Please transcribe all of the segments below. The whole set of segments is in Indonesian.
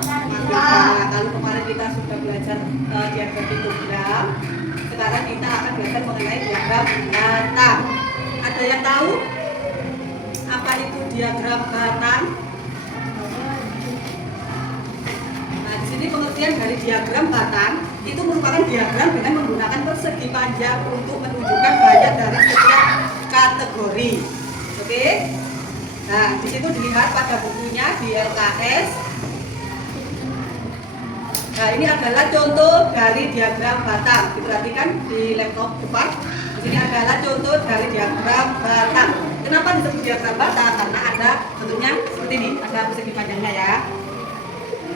Nah, kalau kemarin kita sudah belajar diagram hitogram, sekarang kita akan belajar mengenai diagram batang. Ada yang tahu apa itu diagram batang? Nah, di sini pengertian dari diagram batang itu merupakan diagram dengan menggunakan persegi panjang untuk menunjukkan gaya dari setiap kategori. Oke? Nah, di situ dilihat pada bukunya di LKS. Nah, ini adalah contoh dari diagram batang. Diperhatikan di laptop depan. Di sini adalah contoh dari diagram batang. Kenapa disebut diagram batang? Karena ada bentuknya seperti ini, ada persegi panjangnya ya.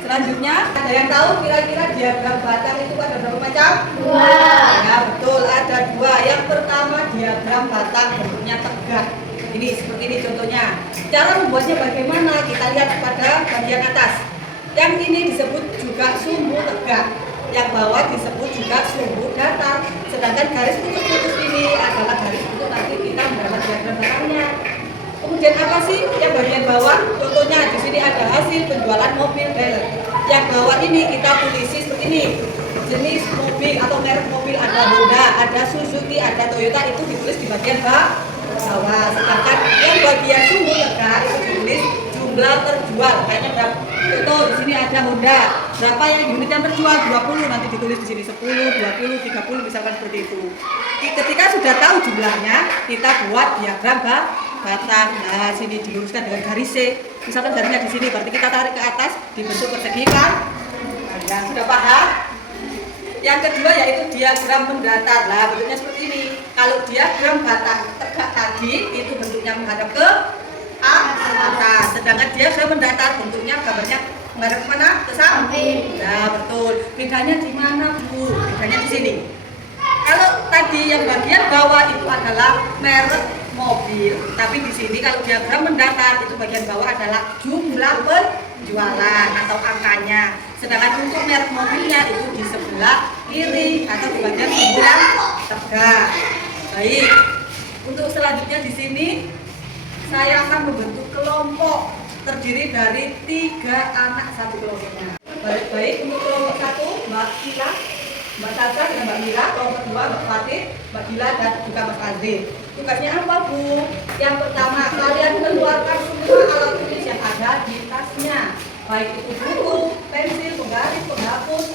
Selanjutnya, ada yang tahu kira-kira diagram batang itu ada berapa macam? Dua. Ya, betul, ada dua. Yang pertama diagram batang bentuknya tegak. Ini seperti ini contohnya. Cara membuatnya bagaimana? Kita lihat pada bagian atas. Yang ini disebut juga sumbu tegak. Yang bawah disebut juga sumbu datar. Sedangkan garis putus-putus ini adalah garis putus nanti kita mendapat diagram batangnya. Kemudian apa sih yang bagian bawah? Contohnya di sini ada hasil penjualan mobil Bel. Yang bawah ini kita tulisi seperti ini. Jenis mobil atau merek mobil ada Honda, ada Suzuki, ada Toyota, itu ditulis di bagian bawah. Sedangkan yang bagian sumbu tegak itu ditulis jumlah terjual. Kayaknya berapa? Contoh di sini ada Honda. Berapa yang unit yang terjual? 20. Nanti ditulis di sini 10, 20, 30 misalkan seperti itu. Ketika sudah tahu jumlahnya, kita buat diagram batang. Nah, sini diluruskan dengan garis C. Misalkan garisnya di sini, berarti kita tarik ke atas dibentuk persegi kan? Nah, sudah paham? Yang kedua yaitu diagram mendatar. Nah, bentuknya seperti ini. Kalau diagram batang tegak tadi itu bentuknya menghadap ke atas. Sedangkan diagram mendatar bentuknya gambarnya menghadap ke mana? Ke samping. Nah, betul. Bedanya di mana, Bu? Bedanya di sini. Kalau tadi yang bagian bawah itu adalah merek mobil, tapi di sini kalau diagram mendatar itu bagian bawah adalah jumlah penjualan atau angkanya. Sedangkan untuk merek mobilnya itu di sebelah kiri atau di bagian sebelah tegak. Baik. Untuk selanjutnya di sini saya akan membentuk kelompok terdiri dari 3 anak satu kelompoknya. Baik, untuk kelompok 1 Mbak Kila, Mbak Sasa dan Mbak Mira, kelompok 2 Mbak Fatih, Mbak Gila dan juga Mas Azri. Tugasnya apa, Bu? Yang pertama, kalian keluarkan semua alat tulis yang ada di tasnya. Baik itu buku, pensil, penggaris, penghapus,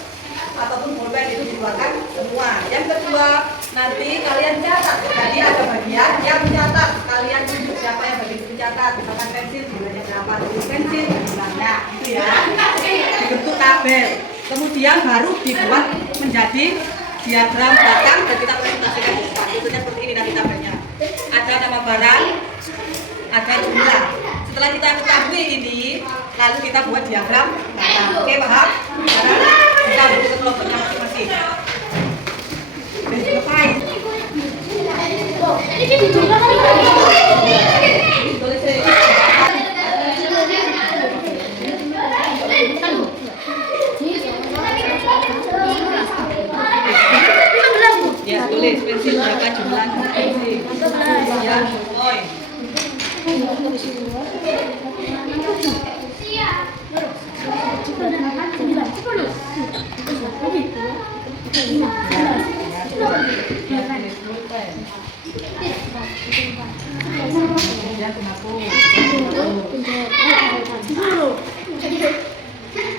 ataupun pulpen itu dikeluarkan semua. Yang kedua, nanti kalian catat. Jadi ada bagian yang mencatat. Kalian tunjuk siapa yang bagian mencatat. Misalkan pensil, jumlahnya berapa, tulis pensil, jumlahnya. Itu ya. Dibentuk tabel. Kemudian baru dibuat menjadi diagram batang dan kita presentasikan di depan. Contohnya seperti ini nanti tabelnya. Ada nama barang, ada jumlah. Setelah kita ketahui ini, lalu kita buat diagram batang. Oke, paham? Sekarang kita bentuk kelompoknya masing-masing. Ngapain? Ini dijumlah kali. Boleh sih. Ya, tulis pensil berapa jumlahnya pensil. Ya, oi. Ya, kenapa?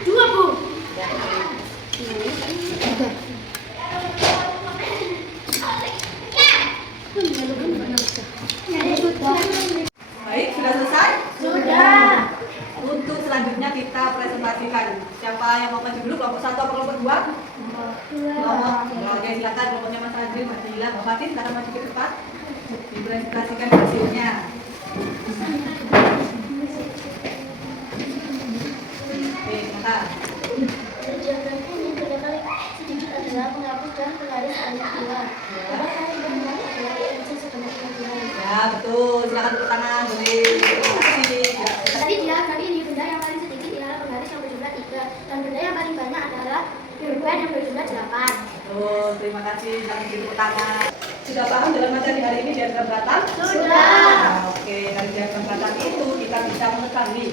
Dua, Bu. Baik, sudah selesai? Sudah. Untuk selanjutnya kita presentasikan. Siapa yang mau maju dulu? Kelompok 1 atau kelompok 2? Kelompok. Oke, silakan kelompoknya Mas Azri, Mbak Dila, Mbak Fatin, silakan maju ke depan. Dipresentasikan hasilnya. Oke, sebentar. Diagramnya yang terdapat sedikit adalah penghapus dan penggaris banyak dua. Yang benar adalah pensil sebanyak 2. Ya, betul. Silakan tepuk tangan. Boleh. Terima kasih. Tadi diagram ini benda yang paling sedikit ialah penggaris yang berjumlah 3 dan benda yang paling banyak adalah pulpen yang berjumlah 8. Betul. Terima kasih. Silakan tepuk tangan. Sudah paham dalam materi hari ini diagram batang? Sudah. Nah, oke, dari diagram batang itu kita bisa mengetahui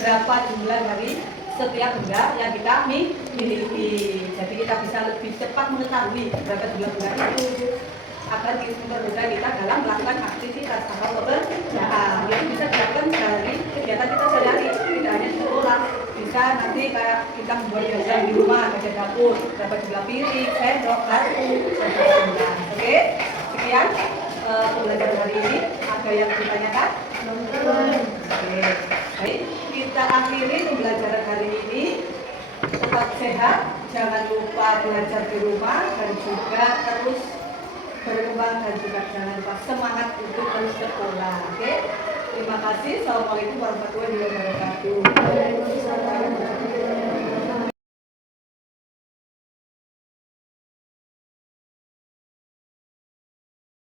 berapa jumlah dari setiap benda yang kita miliki. Jadi kita bisa lebih cepat mengetahui berapa jumlah benda itu agar mempermudah kita dalam melakukan aktivitas atau pekerjaan yang bisa dilakukan dari kegiatan kita sehari-hari, tidak hanya di sekolah. Bisa nanti kayak kita membuat jajan di rumah, jajan dapur, berapa jumlah piring, sendok, garpu, dan sebagainya. Oke, sekian pembelajaran hari ini. Ada yang ditanyakan? Oke, baik. Kita akhiri pembelajaran hari ini. Tetap sehat, jangan lupa belajar di rumah dan juga terus berkembang dan juga jangan lupa semangat untuk terus sekolah. Oke, terima kasih. Assalamualaikum warahmatullahi wabarakatuh.